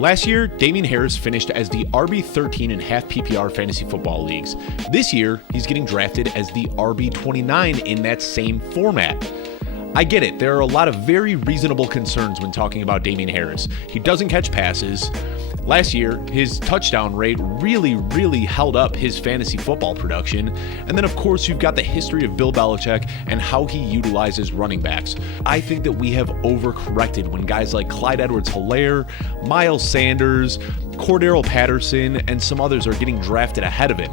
Last year, Damien Harris finished as the RB13 in half PPR fantasy football leagues. This year, he's getting drafted as the RB29 in that same format. I get it, there are a lot of very reasonable concerns when talking about Damien Harris. He doesn't catch passes. Last year, his touchdown rate really held up his fantasy football production. And then, of course, you've got the history of Bill Belichick and how he utilizes running backs. I think that we have overcorrected when guys like Clyde Edwards-Helaire, Miles Sanders, Cordero Patterson, and some others are getting drafted ahead of him.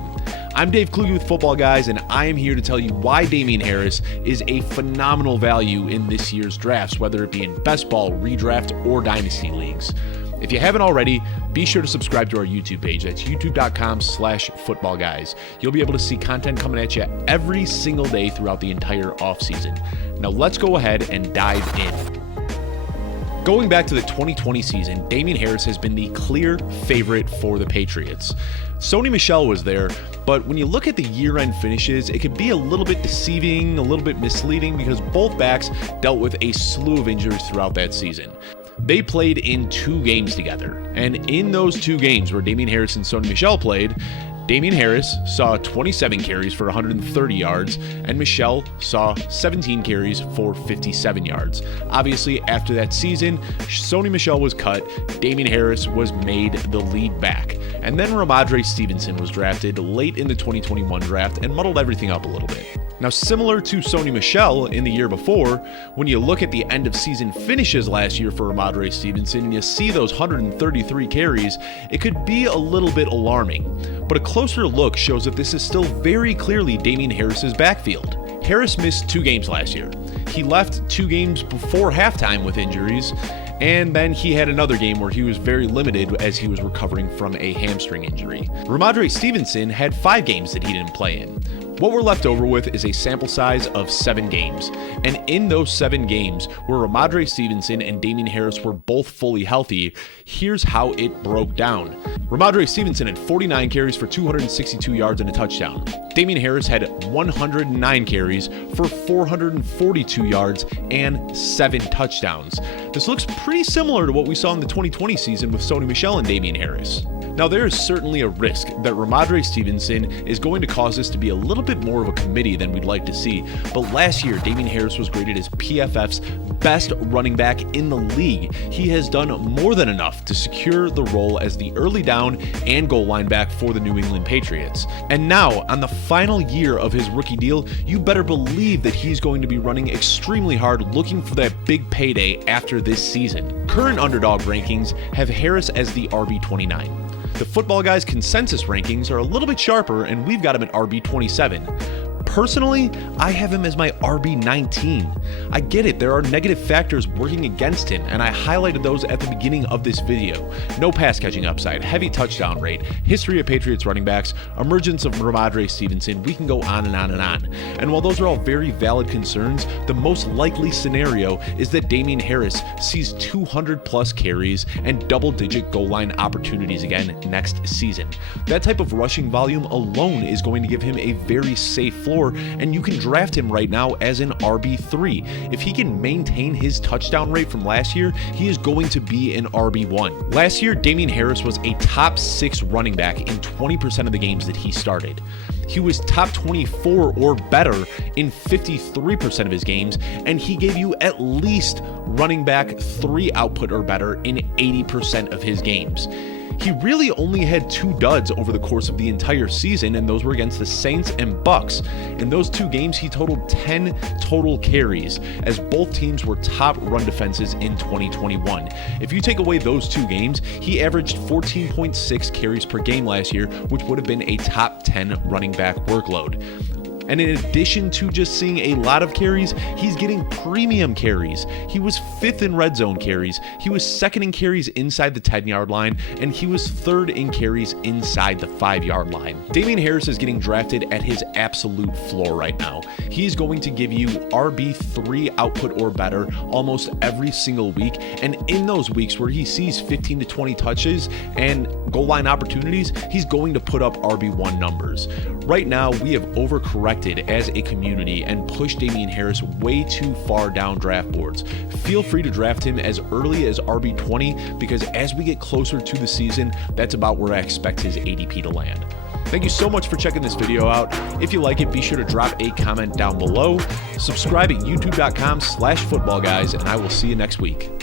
I'm Dave Kluge with Footballguys, and I am here to tell you why Damien Harris is a phenomenal value in this year's drafts, whether it be in best ball, redraft, or dynasty leagues. If you haven't already, be sure to subscribe to our YouTube page. That's youtube.com/footballguys. You'll be able to see content coming at you every single day throughout the entire offseason. Now let's go ahead and dive in. Going back to the 2020 season, Damien Harris has been the clear favorite for the Patriots. Sony Michel was there, but when you look at the year-end finishes, it could be a little bit deceiving, a little bit misleading, because both backs dealt with a slew of injuries throughout that season. They played in 2 games together, and in those 2 games where Damien Harris and Sony Michel played, Damien Harris saw 27 carries for 130 yards, and Michel saw 17 carries for 57 yards. Obviously, after that season, Sony Michel was cut, Damien Harris was made the lead back, and then Rhamondre Stevenson was drafted late in the 2021 draft and muddled everything up a little bit. Now, similar to Sony Michel in the year before, when you look at the end of season finishes last year for Rhamondre Stevenson and you see those 133 carries, it could be a little bit alarming. But a closer look shows that this is still very clearly Damien Harris's backfield. Harris missed 2 games last year. He left 2 games before halftime with injuries, and then he had another game where he was very limited as he was recovering from a hamstring injury. Rhamondre Stevenson had 5 games that he didn't play in. What we're left over with is a sample size of 7 games, and in those 7 games where Rhamondre Stevenson and Damien Harris were both fully healthy, here's how it broke down. Rhamondre Stevenson had 49 carries for 262 yards and a touchdown. Damien Harris had 109 carries for 442 yards and 7 touchdowns. This looks pretty similar to what we saw in the 2020 season with Sony Michel and Damien Harris. Now, there is certainly a risk that Rhamondre Stevenson is going to cause this to be a little bit more of a committee than we'd like to see, but last year, Damien Harris was graded as PFF's best running back in the league. He has done more than enough to secure the role as the early down and goal line back for the New England Patriots. And now, on the final year of his rookie deal, you better believe that he's going to be running extremely hard looking for that big payday after this season. Current underdog rankings have Harris as the RB29. The Footballguys consensus rankings are a little bit sharper, and we've got him at RB27. Personally, I have him as my RB19. I get it, there are negative factors working against him, and I highlighted those at the beginning of this video. No pass catching upside, heavy touchdown rate, history of Patriots running backs, emergence of Rhamondre Stevenson, we can go on and on and on. And while those are all very valid concerns, the most likely scenario is that Damien Harris sees 200 plus carries and double-digit goal line opportunities again next season. That type of rushing volume alone is going to give him a very safe floor, and you can draft him right now as an RB3. If he can maintain his touchdown rate from last year, he is going to be an RB1. Last year, Damien Harris was a top 6 running back in 20% of the games that he started. He was top 24 or better in 53% of his games, and he gave you at least running back 3 output or better in 80% of his games. He really only had 2 duds over the course of the entire season, and those were against the Saints and Bucks. In those 2 games, he totaled 10 total carries, as both teams were top run defenses in 2021. If you take away those 2 games, he averaged 14.6 carries per game last year, which would have been a top 10 running back workload. And in addition to just seeing a lot of carries, he's getting premium carries. He was 5th in red zone carries, he was 2nd in carries inside the 10-yard line, and he was 3rd in carries inside the 5-yard line. Damien Harris is getting drafted at his absolute floor right now. He's going to give you RB3 output or better almost every single week, and in those weeks where he sees 15 to 20 touches and goal line opportunities, he's going to put up RB1 numbers. Right now, we have overcorrected overreacted as a community and pushed Damien Harris way too far down draft boards. Feel free to draft him as early as RB20 because as we get closer to the season, that's about where I expect his ADP to land. Thank you so much for checking this video out. If you like it, be sure to drop a comment down below. Subscribe at youtube.com/footballguys, and I will see you next week.